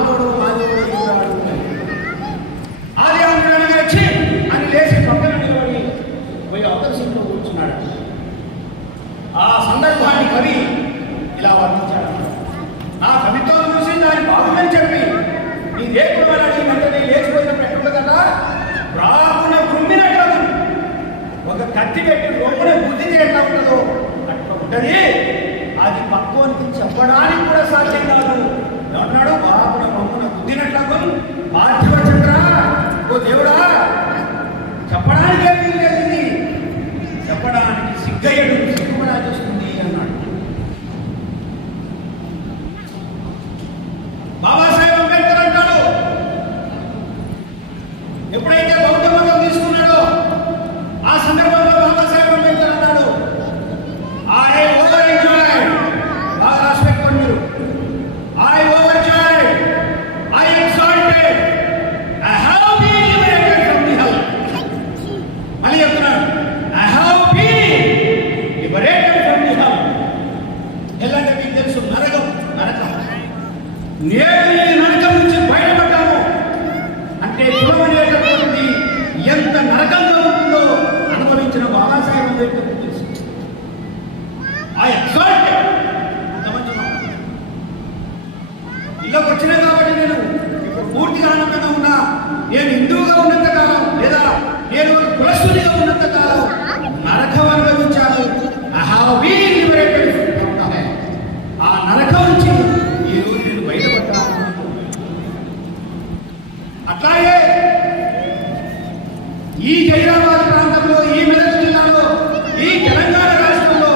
మాధవుడు ఆది ఆంధ్రుడు వచ్చి అని లేచి పక్కన నిలబడి పోయి అవతల సీట్లో కూర్చున్నాడు. ఆ సందర్భాన్ని కవి ఇలా వర్ణించాడు. నా కవిత్వం చూసి దాని బాగుందని చెప్పి నీ రేపు వెళ్ళని వెంటనే లేచిపోయినట్టు ఎట్టుంది కదా, రామున గుమ్మినట్లు ఒక కత్తి పెట్టి లోపల బుద్ధిని ఎట్లా ఉంటుందో అట్లా ఉంటుంది. అది పక్వానికి చెప్పడానికి కూడా సాధ్యం కాదు అన్నాడు. బాబున బొమ్మన బుద్ధినట్లకు పార్థివ చంద్ర ఓ దేవుడా చెప్పడానికి ఏమీ లేదు, చెప్పడానికి సిగ్గయ్యడు సిగ్గుపడా చేస్తుంది అన్నాడు. బాబాసాహెబ్ అంబేద్కర్ అంటాడు, ఎప్పుడైతే బౌద్ధ మతం తీసుకున్నాడో ఆ సందర్భంలో బాబాసాహెబ్ అంబేద్కర్ అన్నాడు, ఐ ఓవర్ ఎంజాయ్, బాగా రాసి పెట్టుకోండి మీరు, I over joy, I exalted, I have been liberated from the hell. మళ్ళీ చెప్తున్నాడు, I have been liberated from the hell. Hell అంటే మీకు తెలుసు, నరకం. నేను ఈ నరకం నుంచి బయటపడ్డాను అంటే కులం అనేటటువంటిది ఎంత నరకంగా ఉంటుందో అనుభవించిన బాబాసాహెబ్ అంబేద్కర్ తెలుసు. ఆ ఎక్సాల్టెడ్ ఇల్లుకి వచ్చినా కాబట్టి నేను ఇప్పుడు పూర్తిగా ఆనందంగా ఉన్నా. నేను హిందువుగా ఉన్నంత కాలం లేదా నేను కులస్తునిగా ఉన్నంత కాలం నరకం అనుభవించాను. I have been liberated. ఆ నరకం నుంచి ఈ రోజు నేను బయటపడ్డాను. అట్లాగే ఈ జైరాబాద్ ప్రాంతంలో, ఈ మెదక్ జిల్లాలో, ఈ తెలంగాణ రాష్ట్రంలో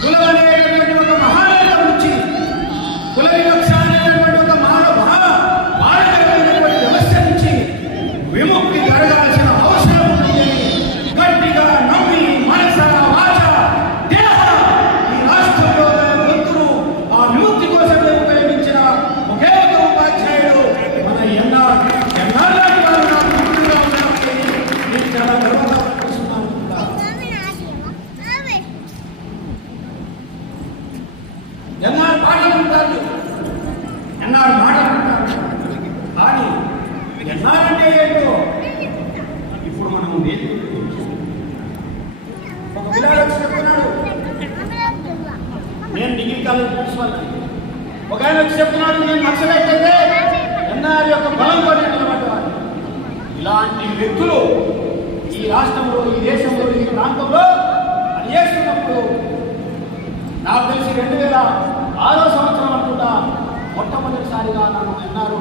కులం అనేటటువంటి ఒక మహానరకం నుంచి, కుల వివక్ష అనేటటువంటి ఒక మహాభారతమైనటువంటి వ్యవస్థ నుంచి విముక్తి జరగాల్సిన అవసరం ఉంది అని గట్టిగా నమ్మి మనస వాచ దేహ ఈ రాష్ట్రంలో తన గొంతును ఆ విముక్తి కోసమే ఉపయోగించిన ఒకే ఒక ఉపాధ్యాయుడు మన ఎన్ఆర్ లాంటి వారు నాకు గుర్తుగా ఉన్నప్పటికీ నేను చాలా గర్వంగా అనిపిస్తున్నాను. ఎన్ఆర్ పాటలు ఉంటారు, ఎన్ఆర్ మాటలు ఉంటారు. కానీ ఎన్ఆర్ అంటే ఏంటో ఇప్పుడు మనం ఒక పిల్లాడు చెప్తున్నాడు, నేను డిగ్రీ కాలేజ్ ప్రిన్సిపల్. ఒక ఆయన వచ్చి చెప్తున్నాడు, నేను నక్సలైట్ అయితే ఎన్ఆర్ యొక్క బలం కూడా నిలబడ్డవాడు. ఇలాంటి వ్యక్తులు ఈ రాష్ట్రంలో, ఈ దేశంలో, ఈ ప్రాంతంలో పనిచేస్తున్నప్పుడు నాకు తెలిసి 2006 సంవత్సరం అనుకుంటా మొట్టమొదటిసారిగా నన్ను ఎన్ఆర్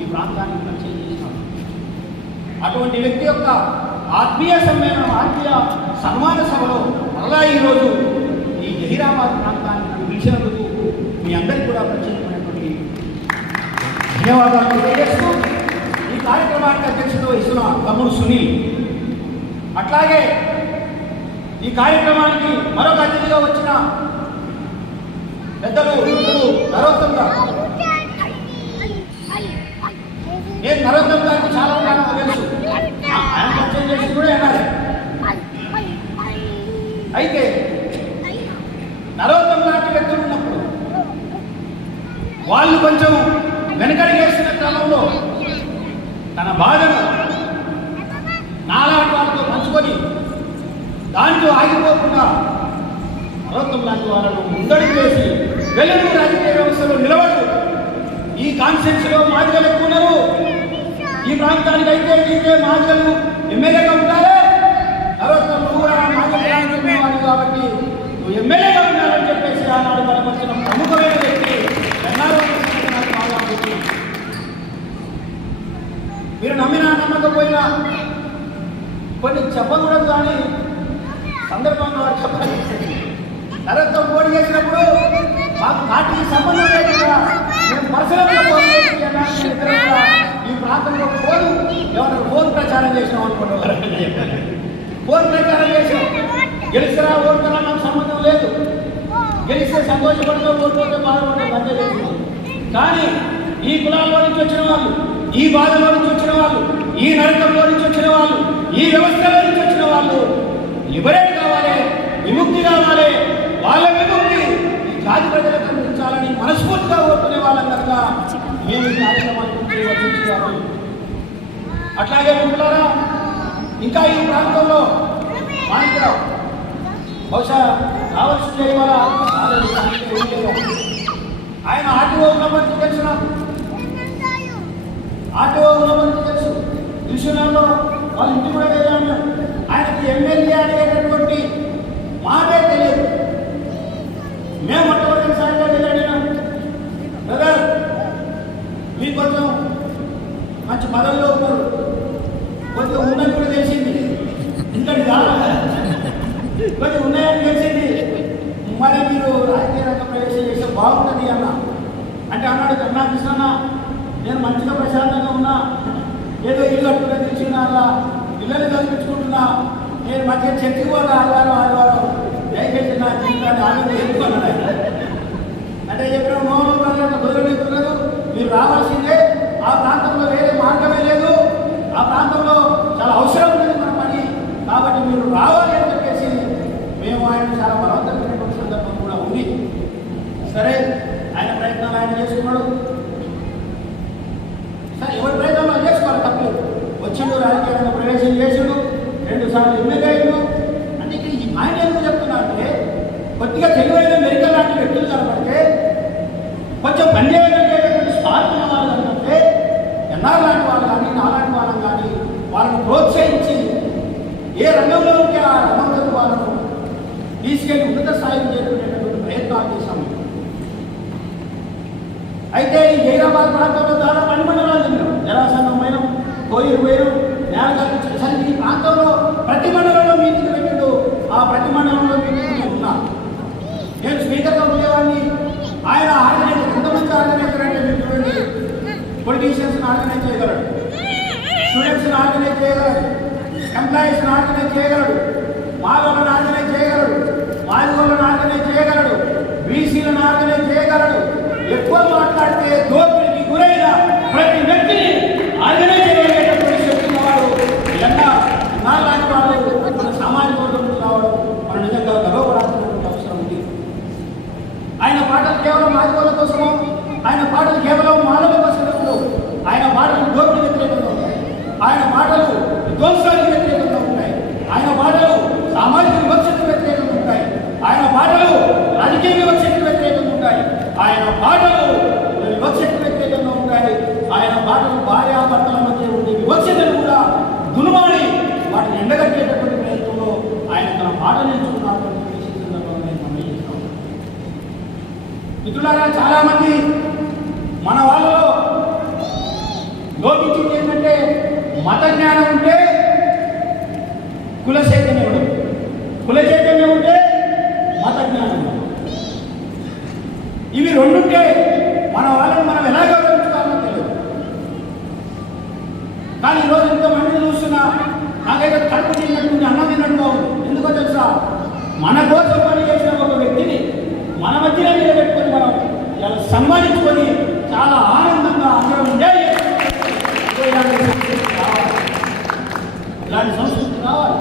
ఈ ప్రాంతానికి పరిచయం చేసినాడు. అటువంటి వ్యక్తి యొక్క ఆత్మీయ సమ్మేళనం, ఆత్మీయ సన్మాన సభలో మరలా ఈరోజు ఈ జహీరాబాద్ ప్రాంతానికి నన్ను పిలిచినందుకు మీ అందరికీ కూడా ప్రత్యేకమైనటువంటి ధన్యవాదాలు తెలియజేస్తూ ఈ కార్యక్రమానికి అధ్యక్షత వహిస్తున్న తమ్ముడు సునీల్, అట్లాగే ఈ కార్యక్రమానికి మరొక అతిథిగా వచ్చిన పెద్దలు నరోత్తమ్ గారు. నేను నరోత్తమ్ గారికి చాలా కాలంగా తెలుసు, ఆయన పరిచయం చేసి కూడా అన్నారు. అయితే నరోత్తమ్ లాంటి వ్యక్తులు ఉన్నప్పుడు వాళ్ళు కొంచెం వెనకడిగేస్తున్న క్రమంలో తన బాధను నాలాంటి వాళ్ళతో పంచుకొని దానితో ఆగిపోకుండా నరోత్తమ్ లాంటి వాళ్ళను ముందడుగు వేసి వెలుగు రాజకీయ వ్యవస్థలో నిలబడు, ఈ కాన్స్టిట్యూన్సీలో మాదిగలు ఎక్కువ ఉన్నారు, ఈ ప్రాంతానికి అయితే నీకే మాదిగలు ఎమ్మెల్యేగా ఉండాలి, నరోత్తమ్ నువ్వు కూడా మాదిగలు కాబట్టి నువ్వు ఎమ్మెల్యేగా ఉండాలని చెప్పేసి ఆనాడు బలపరిచిన ప్రముఖమైన వ్యక్తి మీరు నమ్మినా నమ్మకపోయినా కొన్ని చెప్పకూడదు, కానీ సందర్భంగా వారు చెప్పాలి. నరోత్తమ్ పోటీ చేసినప్పుడు మాకు పార్టీకి సంబంధం లేకుండా మేము పర్సనల్గా ఈ ప్రాంతంలో ఫోన్ ప్రచారం చేసినాం అనుకుంటున్నారు. ఫోన్ ప్రచారం చేసినాం, గెలిచినా ఓటున్నా నాకు సంబంధం లేదు, గెలిస్తే సంతోషపడతాం, ఓడిపోతే బాధపడతాం అంతే చేసినాం. కానీ ఈ కులాల్లో నుంచి వచ్చిన వాళ్ళు, ఈ బాధలో నుంచి వచ్చిన వాళ్ళు, ఈ నరకంలో నుంచి వచ్చిన వాళ్ళు, ఈ వ్యవస్థలో నుంచి వచ్చిన వాళ్ళు లిబరేట్ కావాలి, విముక్తి కావాలి. వాళ్ళ విముక్తి ఈ జాతి ప్రజలకు అందించాలని మనస్ఫూర్తిగా కోరుకునే వాళ్ళం కనుక మేము ఈ కార్యక్రమాన్ని చేయవచ్చు. అట్లాగే మిత్రులారా, ఇంకా ఈ ప్రాంతంలో మాణిక్యరావు బహుశా రావాల్సిందే ఇవాళ ఆయన ఆర్టీఓ ఉన్నప్పటికీ తెలుసు, నాకు ఆర్టీఓ ఉన్నప్పటికీ తెలుసు. విషయంలో వాళ్ళ ఇంటి కూడా వెళ్ళాము. ఆయనకి ఎమ్మెల్యే అనేటటువంటి మాటే తెలియదు. మేము మొట్టమొదటిసారిగా వెళ్ళాడినాం. బ్రదర్ మీకు కొంచెం మంచి పదవిలో ఉన్నారు, కొద్దిగా ఉన్నది కూడా తెలిసింది, ఇంకటి కొంచెం ఉన్నాయని తెలిసింది, మరి మీరు రాజకీయ రంగ ప్రవేశం చేస్తే బాగుంటుంది అన్న అంటే అన్నాడు. కన్నా కృష్ణ నేను మంచిగా ప్రశాంతంగా ఉన్నా, ఏదో ఇల్లు కట్టుకునే తెలిసిన అలా పిల్లల్ని చదివించుకుంటున్నా, నేను మంచిగా చర్చకి పోతా ఆదివారం దయచేసి నా జీవితాన్ని ఆనందం ఎదుర్కొన్నాను అంటే చెప్పిన మౌనం కుదరలేదు. మీరు రావాల్సిందే, ఆ ప్రాంతంలో వేరే మార్గమే లేదు, ఆ ప్రాంతంలో చాలా అవసరం ఉంది మన పని, కాబట్టి మీరు రావాలి అని చెప్పేసి మేము ఆయన చాలా బలవంతమైనటువంటి సందర్భం కూడా ఉంది. సరే, ఆయన ప్రయత్నాలు ఆయన చేసుకున్నాడు. సరే, ఎవరి ప్రయత్నాలు చేసుకోవాలి, తప్పలేదు. వచ్చిండు, రాజకీయంగా ప్రవేశం చేసిండు, 2 సార్లు ఎమ్మెల్యే అయ్యిండు. అంటే ఇక్కడ ఈ ఆయన ఎందుకు చెప్తున్నా అంటే, కొద్దిగా తెలివైన మెరికల్ లాంటి వ్యక్తులు కనబడితే, కొంచెం పనిచేయగలిగేటువంటి స్పార్కున్న వాళ్ళు కనుకంటే, ఎన్ఆర్ లాంటి వాళ్ళు కానీ నాలాంటి వాళ్ళని కానీ వాళ్ళని ప్రోత్సహించి ఏ రంగంలో ఉంటే ఆ రంగంలో వాళ్ళను తీసుకెళ్లి ఉన్నత స్థాయికి చేరుకునేటువంటి ప్రయత్నాలు చేశాము. అయితే ఈ జైరాబాద్ ప్రాంతంలో దాదాపు 2 మండలాలు తిన్నాం. జలాసంగం పోయినాం, కోయిరు పోయినాం, నేలగాలి. ఈ ప్రాంతంలో ప్రతి మండలంలో మీటింగ్ పెట్టిండు. ఆ ప్రతి మండలంలో మీటింగ్ ఉన్నా. నేను స్పీకర్గా ఉండేవాడిని. ఆయన ఆర్గనైజర్, ఎంతమంది ఆర్గనైజర్ అంటే మీరు చూడండి, పొలిటీషియన్స్ని ఆర్గనైజ్ చేయగలడు, స్టూడెంట్స్ని ఆర్గనైజ్ చేయగలడు, ఎంప్లాయీస్ని ఆర్గనైజ్ చేయగలడు, మాలోలను ఆర్గనైజ్ చేయగలడు, మాదిగోళ్ళను ఆర్గనైజ్ చేయగలడు, బీసీలను ఆర్గనైజ్ చేయగలడు. ఎక్కువ మాట్లాడితే దోపిడీకి గురైన ప్రతి వ్యక్తిని ఆర్గనైజ్ చేయగలిగేటటువంటి శక్తి ఉన్నవాడు నాలాంటి వాళ్ళు మన సామాజిక వర్గం రావడం మన నిజంగా గర్వపడాల్సినటువంటి అవసరం ఉంది. ఆయన పాటలు కేవలం మాదిగోళ్ళ కోసమో, ఆయన పాటలు కేవలం మానవుల కోసమే, ఆయన పాటలు దోపిడీ వ్యతిరేకంగా ఉంటాయి, ఆయన పాటలు విధ్వంసానికి వ్యతిరేకంగా ఉంటాయి, ఆయన పాటలు సామాజిక వివక్షకు వ్యతిరేకంగా ఉంటాయి, ఆయన పాటలు రాజకీయ వివక్షకు వ్యతిరేకంగా ఉంటాయి, ఆయన పాటలు వివక్షకు వ్యతిరేకంగా ఉంటాయి, ఆయన పాటలు భార్యాభర్తల మధ్య ఉండే వివక్షతను కూడా దునుమాడి వాటిని ఎండగట్టేటటువంటి ప్రయత్నంలో ఆయన తన పాటలు నేర్చుకున్నటువంటి సందర్భంగా నేను గమనిస్తున్నాం. మిత్రులారా, చాలామంది మన వాళ్ళలో లోపించింది ఏంటంటే, మత జ్ఞానం ఉంటే కుల చైతన్యం ఉండదు, కుల చైతన్యం ఉంటే మత జ్ఞానం ఉండదు. ఇవి రెండుంటే మన వాళ్ళని మనం ఎలా గౌరవించుకోవాలో తెలియదు. కానీ ఈరోజు ఎంతమందిని చూస్తున్నా నాకైతే కడుపు తిన్నట్టు అన్నం తిన్నట్టుగా ఉంది. ఎందుకో తెలుసా, మన కోసం పని చేసిన ఒక వ్యక్తిని మన మధ్యలో నిలబెట్టుకొని మనం ఇలా సన్మానించుకొని చాలా ఆనందంగా అందరం ఉండాలి. ఇలాంటి సంస్కృతి కావాలి.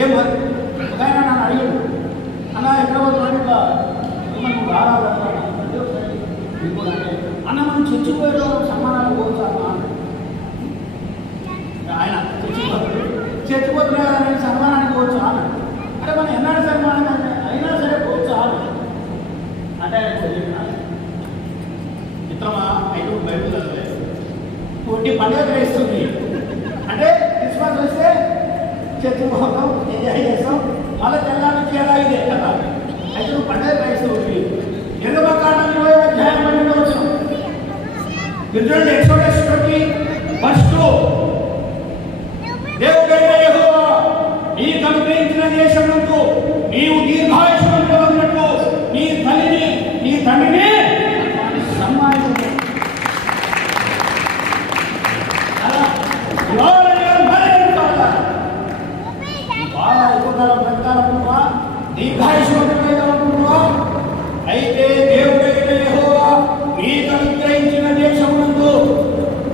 ఏం ఒక ఆయన నన్ను అడిగాడు, అన్న ఎక్కడ ఇట్లా నువ్వు రారాదు అన్న, మనం చచ్చిపోయే సన్మానాలు పోతాను ఆయన చచ్చిపోతున్నా నేను సన్మానానికి పోవచ్చు అన్నాడు. అంటే మనం ఎన్నాడు సన్మానం అయినా సరే పోవచ్చు అంటే మిత్రమా అయితే బయటకు చదివే ఒకటి పండుగ గ్రహిస్తుంది. అంటే క్రిస్మస్ వస్తే చచ్చిపోతాం, ఎంజాయ్ చేస్తాం, మళ్ళీ తెల్లారి చేయాలి కదా. అయితే నువ్వు పండుగ గ్రహిస్తుంది. నిర్గమకాండం 20వ అధ్యాయం 12వ వచనం చూడండి. ఎక్సోడస్ 20:2 దేవుడైన యెహోవా నీకు అనుగ్రహించిన దేశమునందు నీవు దీర్ఘాయుష్మంతుడై ఉన్నట్లు నీ తల్లిని నీ తండ్రిని సన్మానించు. అలా బాగా ఎక్కువ కాలం బ్రతకాలనుకుంటున్నా, దీర్ఘాయుష్మంతుడైనా అనుకుంటున్నా, అయితే దేవుడైన యెహోవా నీకు అనుగ్రహించిన దేశమునందు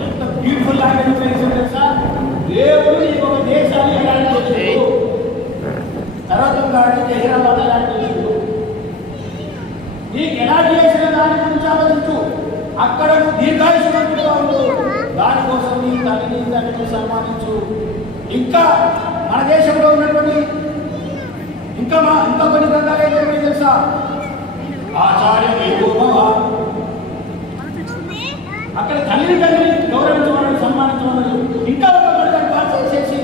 ఎంత బ్యూటిఫుల్ లాంగ్వేజ్ తెలుసా, దేవుడు నీకు ఒక దేశాన్ని ఎలాంటి వచ్చాడు, తర్వాత జహీరాబాద్ ఎలాంటి నీకు ఎలా చేసిన దాని గురించి ఆలోచించు. అక్కడ దీర్ఘాయుష్మంతుడుగా ఉండు. దానికోసం నీ తల్లిని తండ్రిని సన్మానించు. ఇంకా మన దేశంలో ఉన్నటువంటి ఇంకా కొన్ని గ్రంథాలు ఏం చెప్పి తెలుసా? ఆచార్య అక్కడ తల్లిని తండ్రిని గౌరవించమని సన్మానించమని ఇంకా ఒక పథకం పాస్ చేసి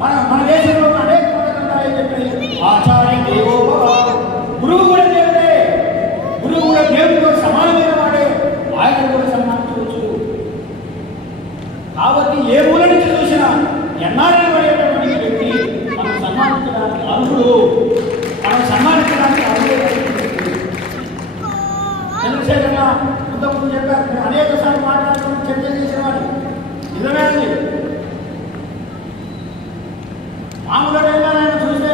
మన దేశంలో ఉన్న అనేక పథకాలు ఏం చెప్పి ఆచార్య దేవోభవ. గురువు కూడా దేవుడే, గురువు కూడా దేవుడితో సమానమైన వాడే, ఆయన కూడా సన్మానించవచ్చు. కాబట్టి ఏ మూల నుంచి చూసినా ఎన్ఆర్ఐ పడేటటువంటి వ్యక్తి మనం సన్మానించడానికి అర్హుడు, మనం సన్మానించడానికి అర్హుడు. చంద్రశేఖర్ ఇంతకుముందు చెప్పారు, నేను అనేక సార్లు మాట్లాడుతూ చర్చ చేసిన వాడు నిజమే. అది మామూలుగా ఆయన చూస్తే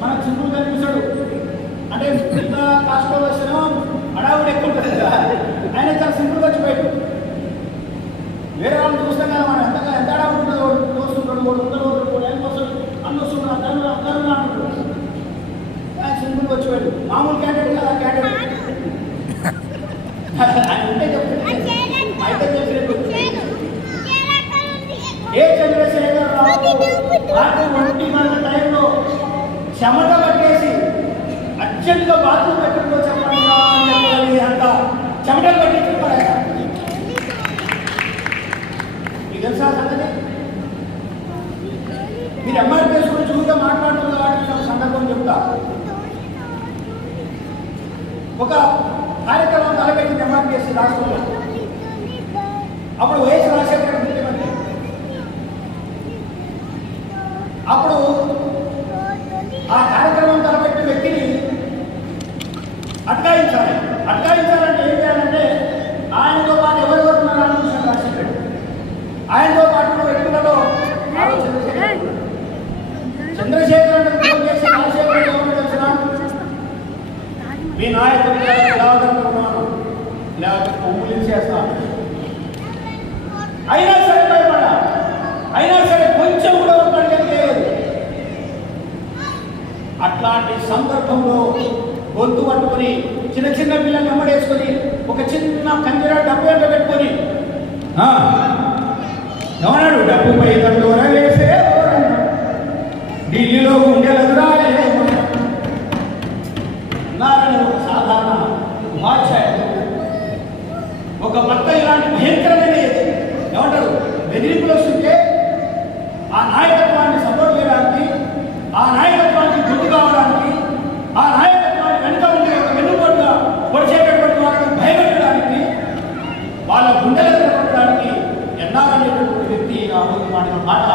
మనకు సింపుల్ కనిపిస్తాడు. అంటే ఇంత కాస్ట్లో వచ్చినా హడావుడు ఎక్కువ ఉంటుంది కదా, ఆయన చాలా సింపుల్గా వచ్చిపోయాడు. వేరే వాళ్ళు చూస్తే కదా మనం ఎంత హడావుడు ఉంటుందో, చూస్తుంటాడు, వస్తాడు, అన్న వస్తున్నాడు, అందరూ అంటుంటాడు. ఆయన సింపుల్గా వచ్చిపోయాడు. మామూలు క్యాండిడేట్ కదా క్యాండిడేట్ ఆయన ఉంటే చెప్తాడు. అయితే చెప్పినట్టు ఏ చంద్రశేఖర్ రావు రాత్రి 1 గంటల టైంలో చెమట పట్టేసి అర్జెంట్గా బాత్రూమ్ పెట్టుకుంటూ చెప్పాలి అంత చెమటలు పట్టి చెప్పారు ఆయన. మీకు తెలుసా సంగతి? మీరు ఎంఆర్పీఎస్ గురించి కూడా మాట్లాడుతున్న వాటి సందర్భం చెప్తా. ఒక కార్యక్రమం తలపెట్టింది ఎంఆర్పీఎస్ రాష్ట్రంలో. అప్పుడు వైఎస్ రాజశేఖర ముఖ్యమంత్రి. అప్పుడు ఆ కార్యక్రమం తలపెట్టిన వ్యక్తిని అటకాయించాలంటే ఏం చేయాలంటే ఆయనతో పాటు ఎవరెవరు ఉన్నారో ఆలోచన రాజశేఖర్. ఆయనతో పాటు వ్యక్తులలో చంద్రశేఖర్ చేసి రాజశేఖర్ ఎవరు తెలిసిన మీ నాయకుడు ఉన్నాను లేకపోతే కొమ్ములు చేస్తాను. అయినా సరే భయపడా, అయినా సరే కొంచెం కూడా పడగలిగేది. అట్లాంటి సందర్భంలో గొంతు పట్టుకొని చిన్న చిన్న పిల్లల్ని అమ్మడేసుకొని ఒక చిన్న కంజర డబ్బు ఎంత పెట్టుకొని ఏమన్నాడు? డబ్బుపై దండోర వేసే ఢిల్లీలో ఉండేలదురాలే ఉన్నారని ఒక సాధారణ ఉపాధ్యాయుడు ఒక భర్త ఇలాంటి భయంకరమైన ఏమంటారు బెదిరింపులు వస్తుంటే ఆ నాయకత్వాన్ని సపోర్ట్ చేయడానికి, ఆ నాయకత్వానికి గుర్తు కావడానికి, ఆ నాయకత్వాన్ని వెనుక ఉండే ఒక వెన్నుపోటుగా పొడిచేటటువంటి వాళ్ళని భయపెట్టడానికి, వాళ్ళ గుండెలను నిలబెట్టడానికి ఎన్నారనేటటువంటి వ్యక్తి ఆ రోజు మాటిన మాట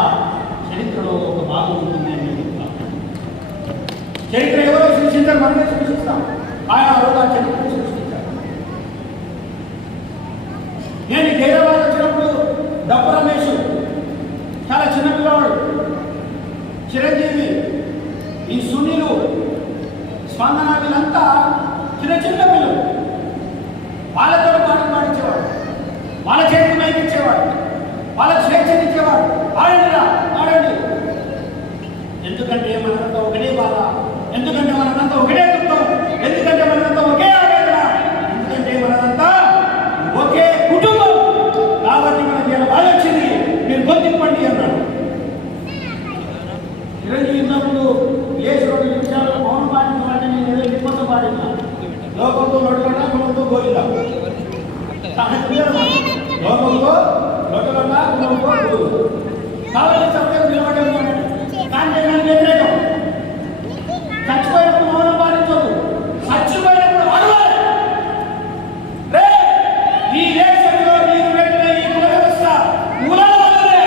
చరిత్రలో ఒక భాగం ఉంటుంది అని చెప్తాను. చరిత్ర ఎవరో సృష్టించారు, మనమే సృష్టిస్తాం. ఆయన ఆ రోజు ఆ చరిత్రను సృష్టించారు. నేను హైదరాబాద్ వచ్చినప్పుడు డబ్బు రమేష్ చాలా చిన్న పిల్లవాడు, చిరంజీవి, ఈ సునీలు, స్పందన వీళ్ళంతా చిన్న చిన్న పిల్లలు. వాళ్ళతో పాటలు పాడించేవాడు, వాళ్ళ చేతికి మైకి ఇచ్చేవాడు, వాళ్ళకి స్వేచ్ఛని ఇచ్చేవాడు. ఆడండిరా ఆడండి, ఎందుకంటే మనంతా ఒకటే బాధ, ఎందుకంటే మనంతా ఒకటే దుఃఖం, ఎందుకంటే మనంతా ఒకే ఆవేదన, ఎందుకంటే మనంతా ఒకే కుటుంబం. కాబట్టి మనకి ఇలా బాధ వచ్చింది, మీరు గొంతిప్పండి అన్నాడు. చిరంజీవి ఉన్నప్పుడు లేచి 2 నిమిషాలు మౌనం పాటించాలంటే నేను ఏదో నిమ్మతో పాడినా లోకంతో నడుగొండ కులంతో గోలిదా లోకంతో నొట్టగొండ కులంతో గోలు కావాలని సభ్యులు నిలబడి కానీ నేను వ్యతిరేకం. చచ్చిపోయినప్పుడు మౌనం పాటించదు, చచ్చిపోయినప్పుడు అడవాలి. ఈ దేశంలో మీరు పెట్టిన ఈ కుల వ్యవస్థ మూలాల వల్లనే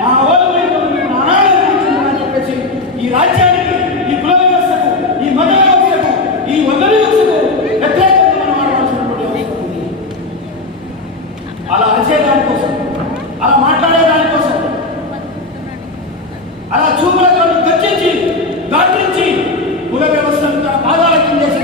మా వాళ్ళు మీకు నానాలు అని చెప్పేసి ఈ రాజ్యానికి, ఈ కుల వ్యవస్థకు, ఈ మత వ్యవస్థకు, ఈ వందల వ్యవస్థకు వ్యతిరేకంగా మనం ఆడవలసినటువంటి అవసరం ఉంది. అలా అరిచేదాని కోసం, అలా